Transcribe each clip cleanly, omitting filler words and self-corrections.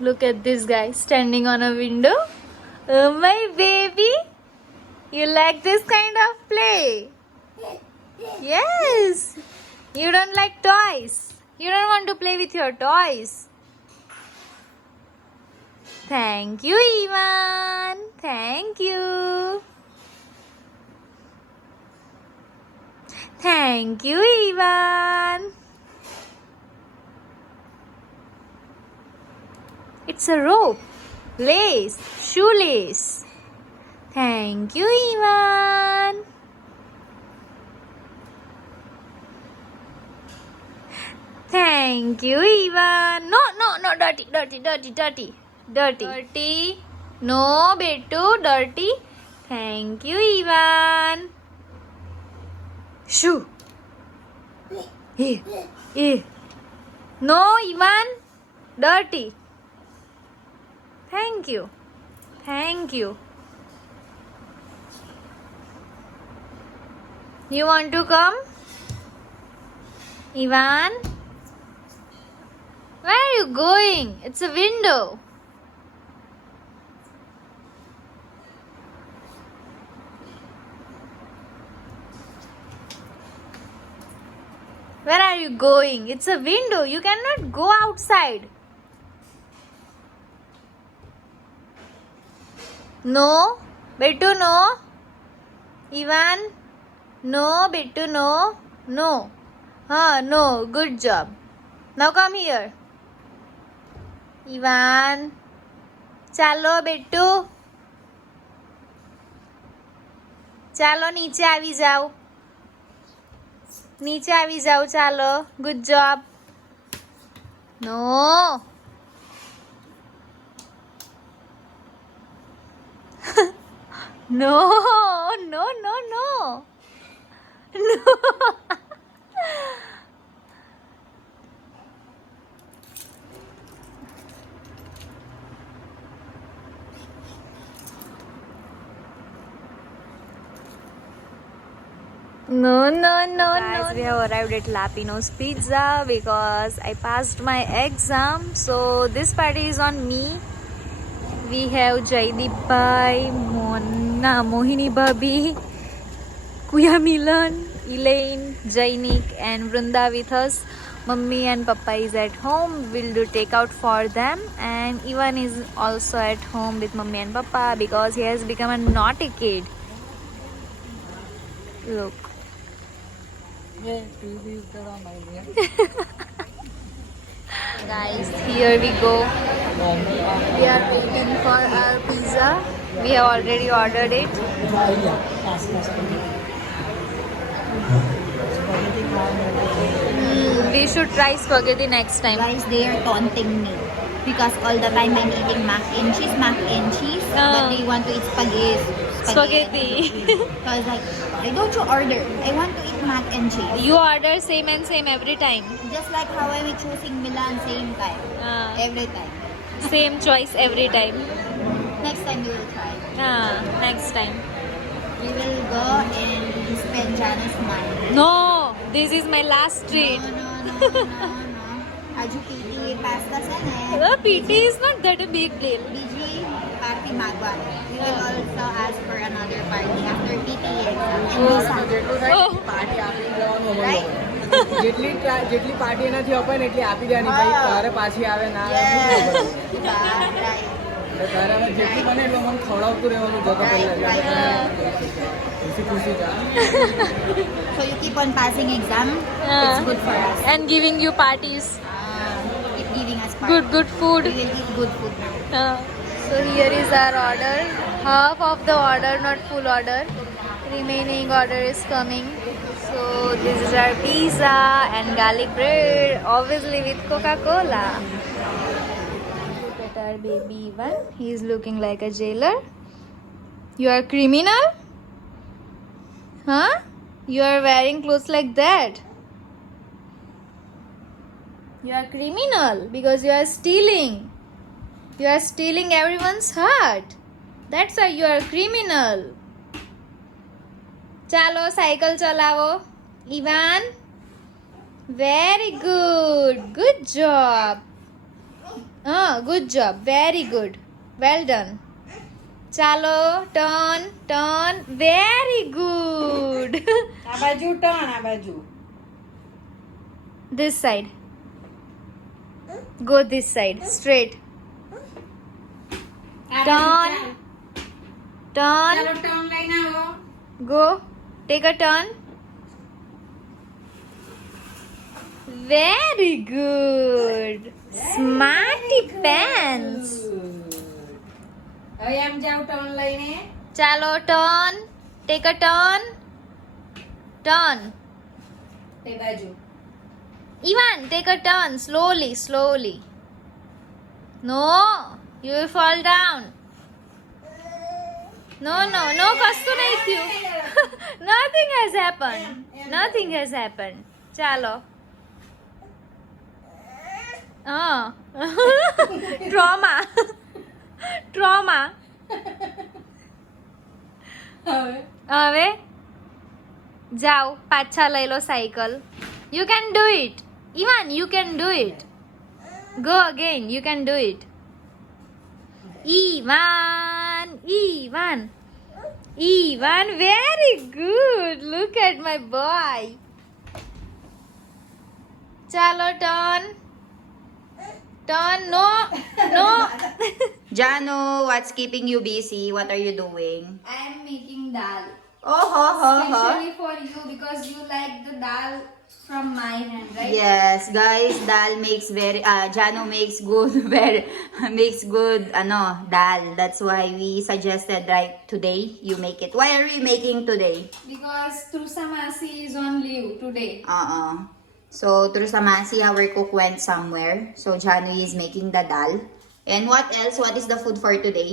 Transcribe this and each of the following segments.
Look at this guy standing on a window. Oh my baby, you like this kind of play? Yes. You don't like toys. You don't want to play with your toys. Thank you, Ivan. Thank you. Thank you, Ivan. It's a rope, lace, shoelace. Thank you, Ivan. Thank you, Ivan. No, no, no, dirty, dirty, dirty, dirty, dirty, dirty. No, Betu, dirty. Thank you, Ivan. Shoo. Eh. No, Ivan. Dirty. Thank you. Thank you. You want to come? Ivan? Where are you going? It's a window. Where are you going? It's a window. You cannot go outside. No. Betu, no. Ivan? No, Betu, no. No. No. Good job. Now come here. Ivan. ચાલો બેટુ ચાલો નીચે આવી જાઓ નીચે આવી જાઓ ચાલો good job no no no no no no No, no, no, guys, no. We have arrived at Lapino's Pizza because I passed my exam. So this party is on me. We have Jaideep Bhai, Mona, Mohini Bhabhi, Kuya Milan, Elaine, Jainik and Vrinda with us. Mummy and Papa is at home. We'll do takeout for them. And Ivan is also at home with Mummy and Papa because he has become a naughty kid. Look. Guys, here we go. We are waiting for our pizza. We have already ordered it. We should try spaghetti next time. Guys, they are taunting me because all the time I'm eating mac and cheese, but they want to eat spaghetti. So I was like, why don't you order? I want to eat mac and cheese. You order same and same every time. Just like how I'm choosing Milan same time. Every time. Same choice every time. Next time we will try. Next time. We will go and spend Jana's money. No, this is my last treat. No. Aju PT pasta sana. PT is not that a big deal. BG party magwa. We will also ask for another party after PT exam. Oh. Party આપી દેવાનું હોય Right? જેટલી party એનાથી અપાય ને એટલી આપી દેવાની ભાઈ તારે પાછી આવે ના Right. તારે હવે જેટલી બને એટલું મને ખવડાવતું રહેવાનું જતો ખુશી ખુશી જા So you keep on passing exam. It's good for us. And giving you parties. Keep giving us party. Good food. We will eat good food now. So here is our order. Half of the order, not full order. Remaining order is coming. So this is our pizza and garlic bread, obviously with Coca-Cola. Look at our baby Ivan. He is looking like a jailer. You are criminal? Huh? You are wearing clothes like that. You are criminal because you are stealing. You are stealing everyone's heart. That's why you are criminal. ચાલો cycle ચલાવો Ivan very good job good job, very good, well done. ચાલો turn turn, very good. આ બાજુ turn, આ બાજુ. This side. Go this side, straight. આ Turn. બાજુ ચાલ. Turn. ચાલો ટર્ન લઈને આવો. Go. Take a turn. Very good. Smarty pants. હવે એમ જાવ ટર્ન લઈને. ચાલો turn. Take a turn. Turn. તે બાજુ. Ivan, take a turn. Slowly, slowly. No, you will fall down. No, no, no, કશું નહીં થયું. Nothing has happened. Nothing has happened. ચાલો. Trauma. Trauma. હવે જાઓ પાછા લઈ લો cycle. You can do it. Ivan, you can do it. Go again. You can do it. Ivan, Ivan, Ivan, very good. Look at my boy. Chalo, turn. Turn. No, no. Janu, what's keeping you busy? What are you doing? I am making dal. Oh, ho, ho, ho. Especially for you because you like the dal from my hand, right? Yes, guys, dal makes very Janu makes good makes good dal. That's why we suggested right today you make it. Why are we making today? Because Trusamasi is on leave today. So Trusamasi, our cook, went somewhere. So Janu is making the dal. And what else? What is the food for today?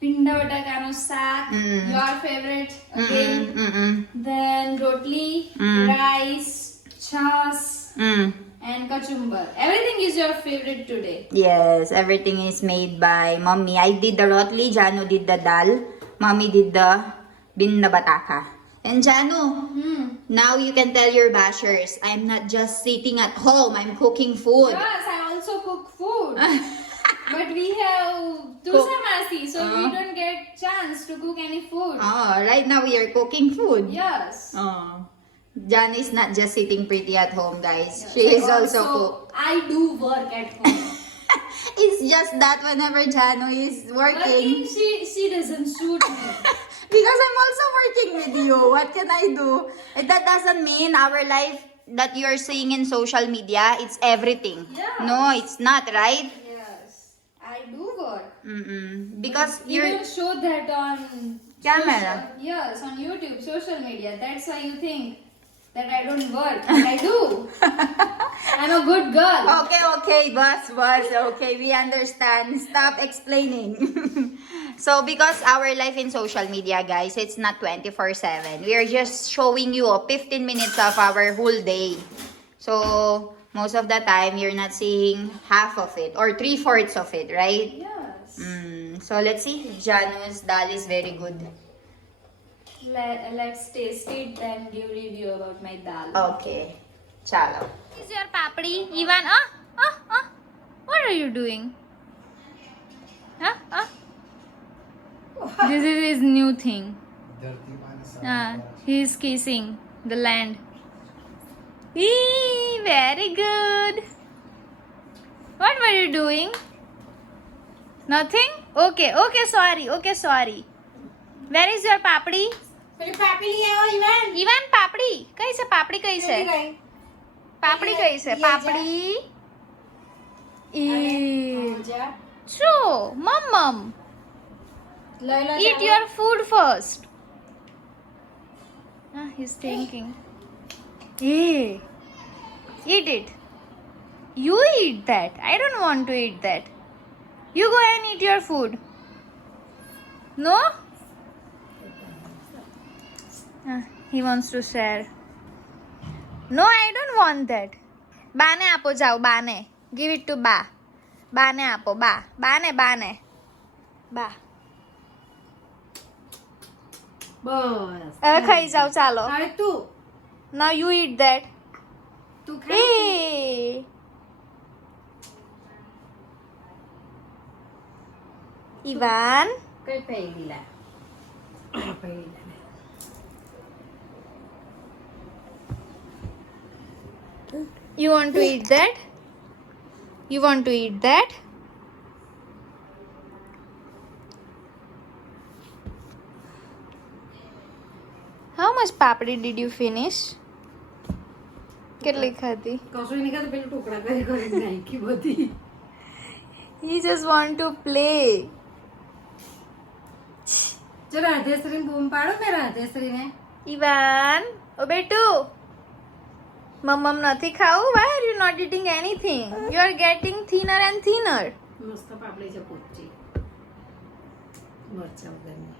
Pinda Vatakano sack, your favorite again. Then rotli, rice, chas, and kachumbar. Everything is your favorite today. Yes, everything is made by mommy. I did the rotli, Janu did the dal, mommy did the binda bataka. And Janu, now you can tell your bashers, I'm not just sitting at home, I'm cooking food. Yes, I also cook food. But we have Trusamasi, so we don't get chance to cook any food. Oh, right now we are cooking food. Yes. Janu is not just sitting pretty at home, guys. She is also cook. I do work at home. It's just that whenever Janu is working, she doesn't suit me. because I'm also working with you. What can I do? That doesn't mean our life that you are seeing in social media, it's everything. Yeah. No, it's not, right? Yes, I do work. Because You you're... don't show that on Camera. Yes, on YouTube, social media. That's why you think that I don't work. But I do. I'm a good girl. Okay, boss. Okay, we understand. Stop explaining. So, because our life in social media, guys, it's not 24/7. We are just showing you 15 minutes of our whole day. So, most of the time, you're not seeing half of it or 3/4 of it, right? Yes. So, let's see. Janu's dal is very good. Let's taste it and give review about my dal. Okay. Chalo. Is your papdi, Ivan? What are you doing? This is his new thing. He is kissing the land. Very good. What were you doing? Nothing? Okay, sorry. Where is your papdi? પેલી પાપડી લઈ આવો ઈવાન. Ivan, papdi. કઈ છે પાપડી કઈ છે? પાપડી કઈ છે? પાપડી. જા. True. Mum. લઈ લો. Eat your food first. He's thinking. Hey. Eat it. You eat that. I don't want to eat that. You go and eat your food. No? He wants to share. No, I don't want that. બાને આપો જાઓ બાને. Give it to બા. બાને આપો બા. બાને. બા. બસ. હવે ખાઈ જાઓ ચાલો. હવે તું. Now you eat that. તું ખાઈ. Hey. Ivan, કઈ પહેરીલા પહેરીલા you want to eat that? You want to eat that? How much papdi did you finish? કેટલી ખાધી? કશું નહીં ખાતું પેલું ટુકડા કરી કરી નાખી બધી He just want to play. જો રાધેશ્રી બૂમ પાડો મેં રાધેશ્રીને Ivan, oh બેટુ, મમ્મમ નથી ખાવું? Why are you not eating anything? You are getting thinner and thinner. મસ્ત પાપડી છે પોચી મરચા વગરની